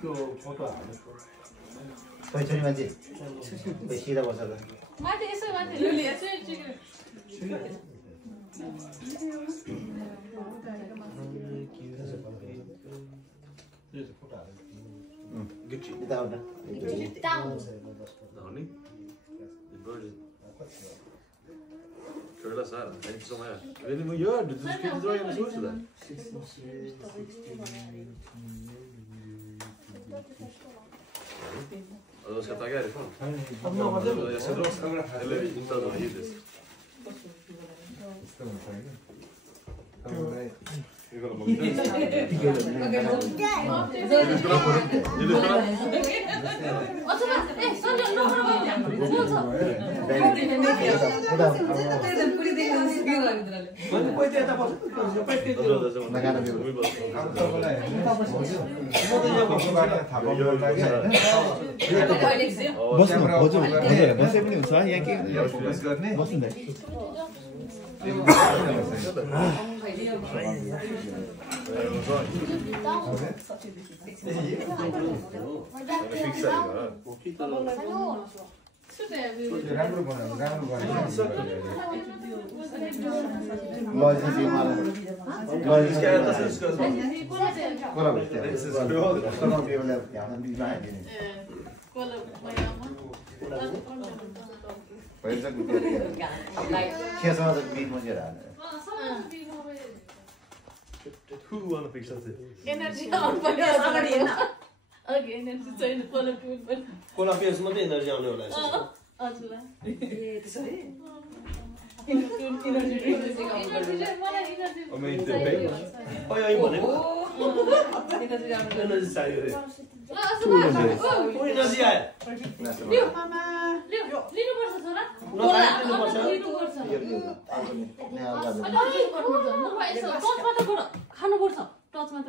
त्यो फोटो हालेको पैसरी मान्छे सिधा बस्छ त माथि यसो माथि लुली यसो Kör så här. Det är inte som här. Jag vet inte vad gör du? Du ska inte dra in så där. Jag ska ta härifrån. Jag ska dra eller inte dra hittills. Who wanna fix that? Energy on fire. Okay, energy चाहिए Cola पिउनु Cola PS मात्रै energy आउने होला यसो हजुर ए त्यसो है ओइ भनेको एनर्जी चाहियो रे एनर्जी आयो लिनु मामा लिनु पर्छ छोरा कोला लिनु पर्छ खानु पर्छ टचमा त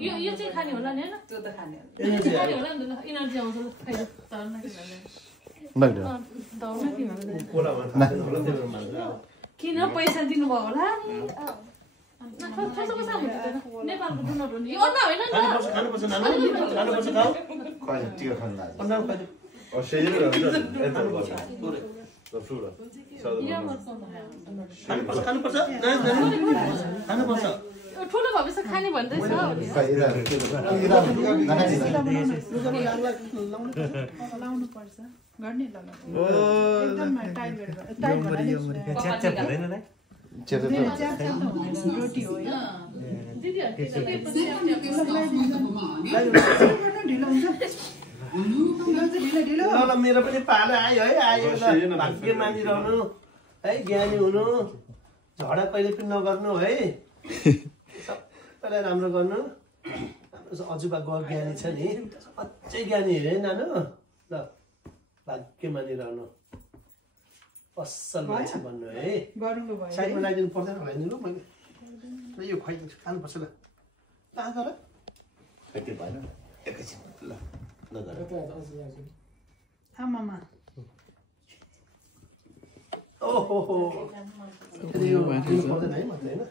यो चाहिँ खाने होला नि हैन त्यो त खाने एनर्जी होला नि त एनर्जी आउँछ खाइदे तर्न के लाग्यो दौड्न के भन्नु कोलामा खानु होला त्यो मान्छे किन पैसा दिनु भयो होला नि पैसाको सामु नेपालको डोनर हो नि यो अन्ना हैन नि खानुपर्छ खानुपर्छ खाऊ कहिले टिका खानु लाग्यो अन्ना खानु Och tjejer är det. Är det bara? Vad tror du? खानुपर्छ खानुपर्छ ठुलो भएपछि खाने भन्दैछ लाउनु पर्छ गर्ने एकदम टाइट गरेर रोटी हो ल मेरो पनि पालो आयो है आयो ल भाग्य मानिरहनु है ज्ञानी हुनु झगडा कहिले पनि नगर्नु है सबैलाई राम्रो गर्नु अजुबा ज्ञानी छ नि अझै ज्ञानी हेरे नानु ल भाग्य मानिरहनु असल मान्छे भन्नु है साइडमा लगाइदिनु पर्दैन होला नि ल मैले यो खुवाइदिन्छु खानुपर्छ ल ताजा ल कति भएन एकैछिन ल आमामा ओहो यो पर्दैन है मात्रै हैन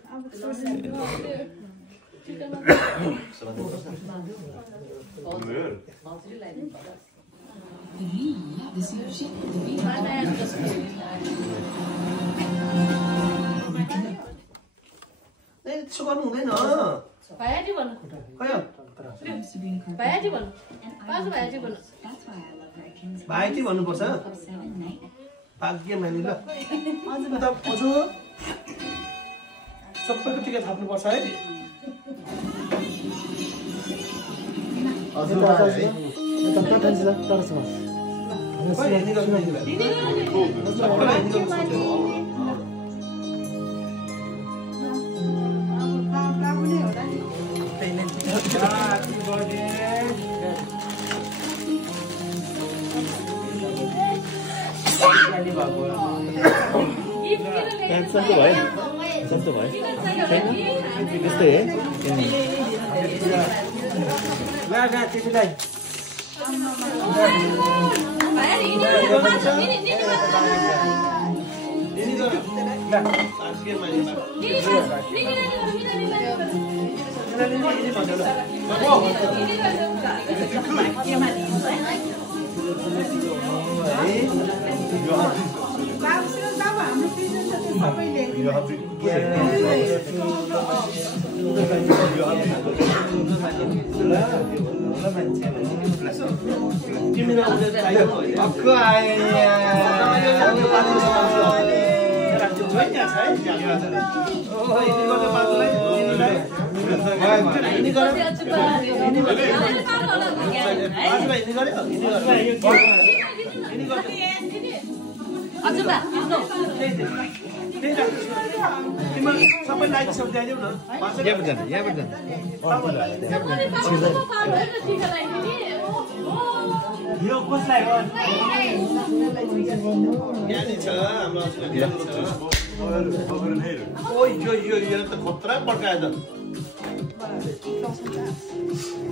त्यसो गर्नु हुँदैन भाइजी भन्नु खै भाइजी भन्नु पाजु भाइजी भन्नु भाइटी भन्नुपर्छ भाग्य मानि ल त हजुर सबैको टिका थाप्नुपर्छ है सस्तो भयो त्यस्तै भाइ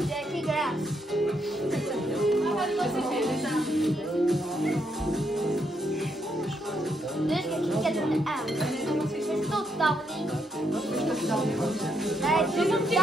Jackie Grass. Nu ska jag kicka den där. Det står stavning. Nej, du måste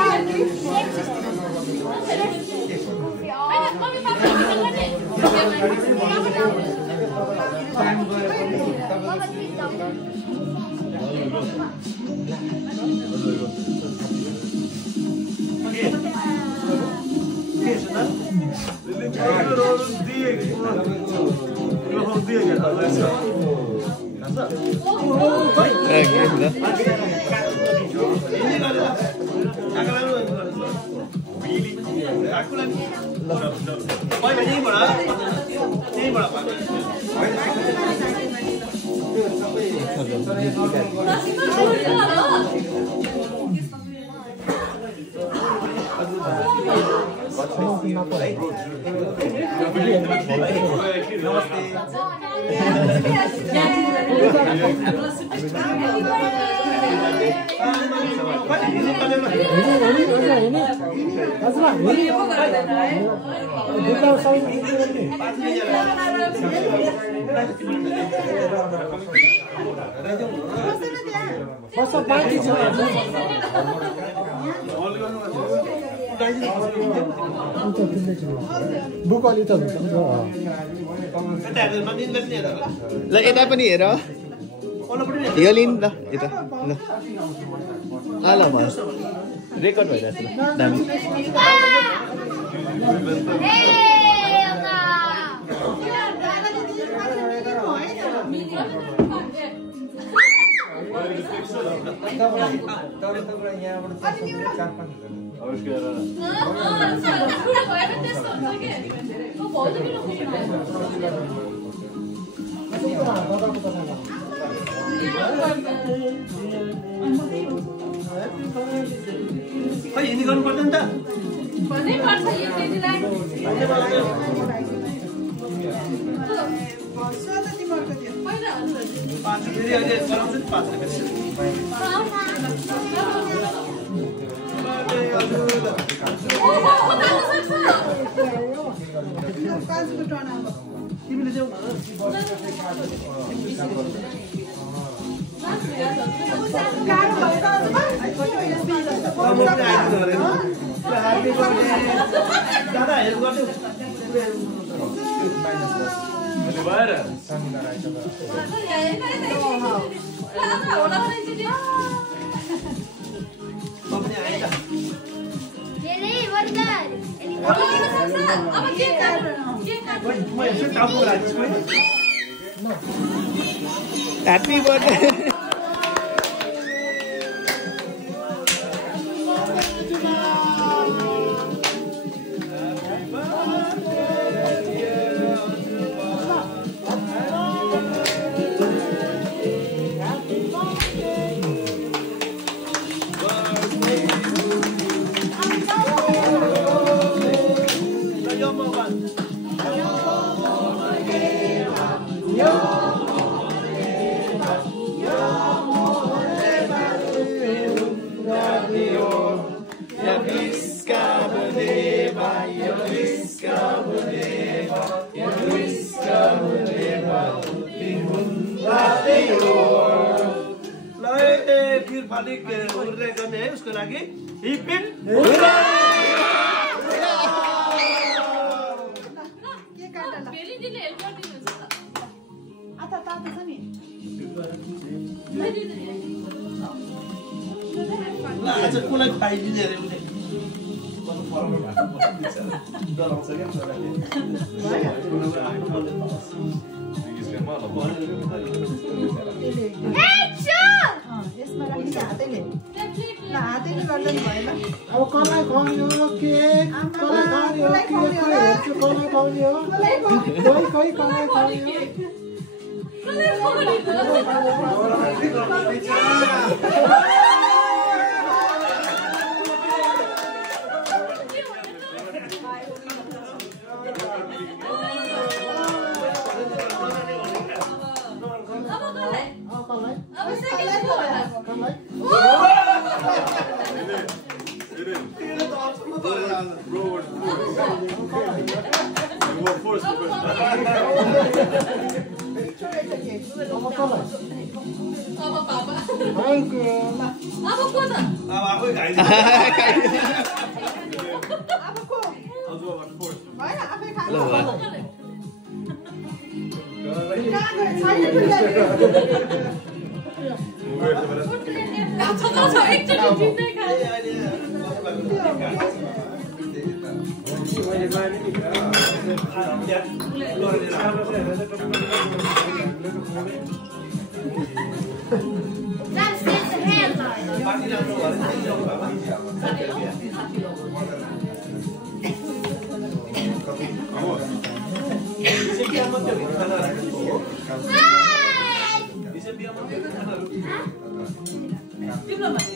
book अलि त हुन्छ ल यता पनि हेर यो लिन ल यता ल ल रेकर्ड भइरहेको छ ल दामी खै हिँडी गर्नु पर्दैन त भन्नै पर्छ यो दिदीलाई पहिला पाँच फेरि अहिले गराउँछु नि 5 तिमीले जाऊ दादा हेल्प गर्छु Happy birthday. अलिक उर्दै गर्ने है उसको लागि हिप हिप के काट्दा ल भेलिदिले हेल्प गरिदिनुहुन्छ त आता तातो छ नि ल आज कुनै खुवाइदिने अरे उसले डराउँछ क्या छोराले यसमा राखिन्छ हातैले ल हातैले गर्दा नि भयो ल अब कसलाई खुवाउने हो केक कसलाई खुवाउने हो केक कसलाई खुवाउने हो कोही कसलाई खुवाउने हो Diploma.